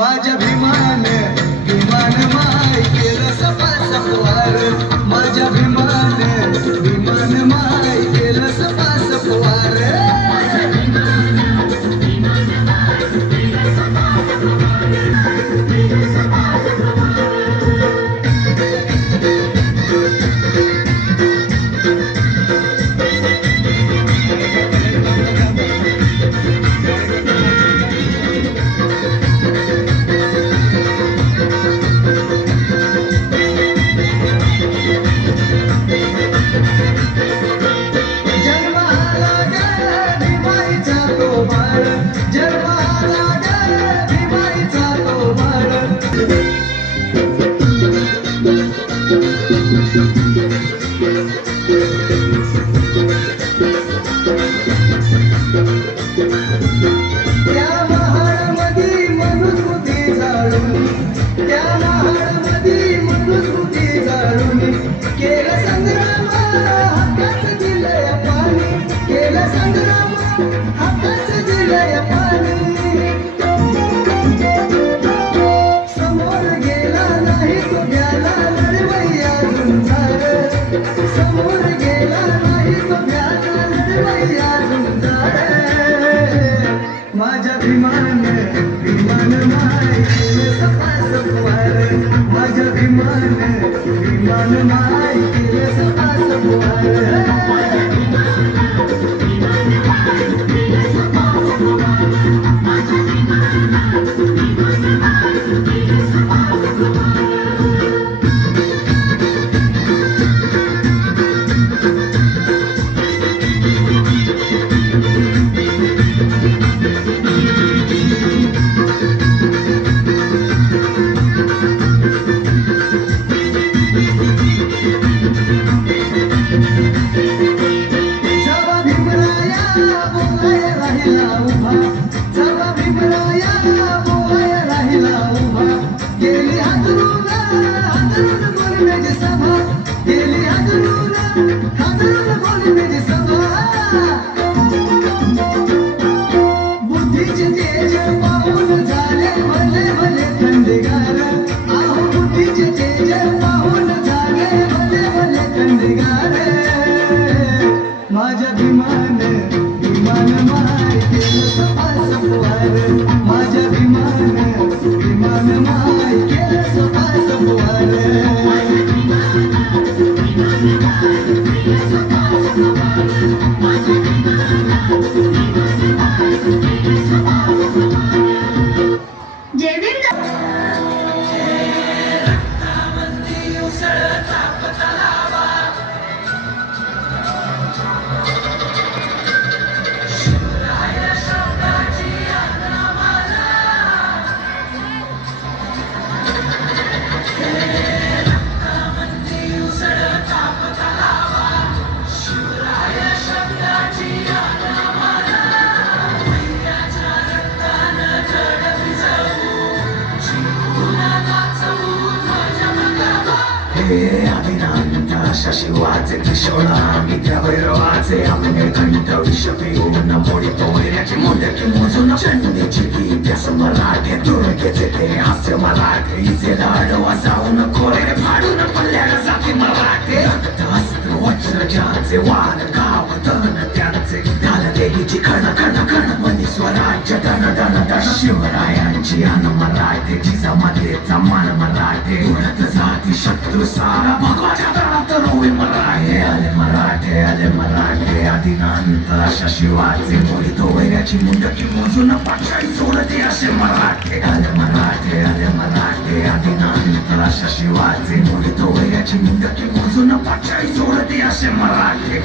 माझ्या भीमान भीमान माय केलं सपास पवार माझ्या भीमान भीमान माय केलं सपास पवार माझ्या भीमान भीमान माय केलं सपास पवार माझ्या भीमान भीमान माय केलं सपास पवार माझ्या भीमान भीमान माय केलं सपास पवार माझ्या भीमान भीमान माय केलं सपास पवार शशिवाचे किशोरा विद्या भैरवाचे आपले कंठ विष पिऊन मोडितो वैऱ्याची मोदकी मोजून चंडीची गीत्यास मराठे दुर्गेचे ते हास्य मराठे इचे लाडवा जाऊन खोरे फाडून पडल्याला जाते मराठे रक्त अस्त्र वज्र ज्याचे वाण गाव तन त्यांचे ढाल देवीची खण खण खण मनी स्वराज्य धन धन धन शिवरायांची अन मराठे जिजामातेचा मान मराठे उडत जाती शत्रू सारा भगवाच्या दरात रोवी मराठे आले मराठे आदिनांत अशा शिवाचे मोडितो वैऱ्याची मुंडकी मोजून पाचाळी सोडते आधी नंतर अशा शिवाचे मोडी तो वैऱ्याची मुंडकी मोजून पाचाळी जोडते असे मराठे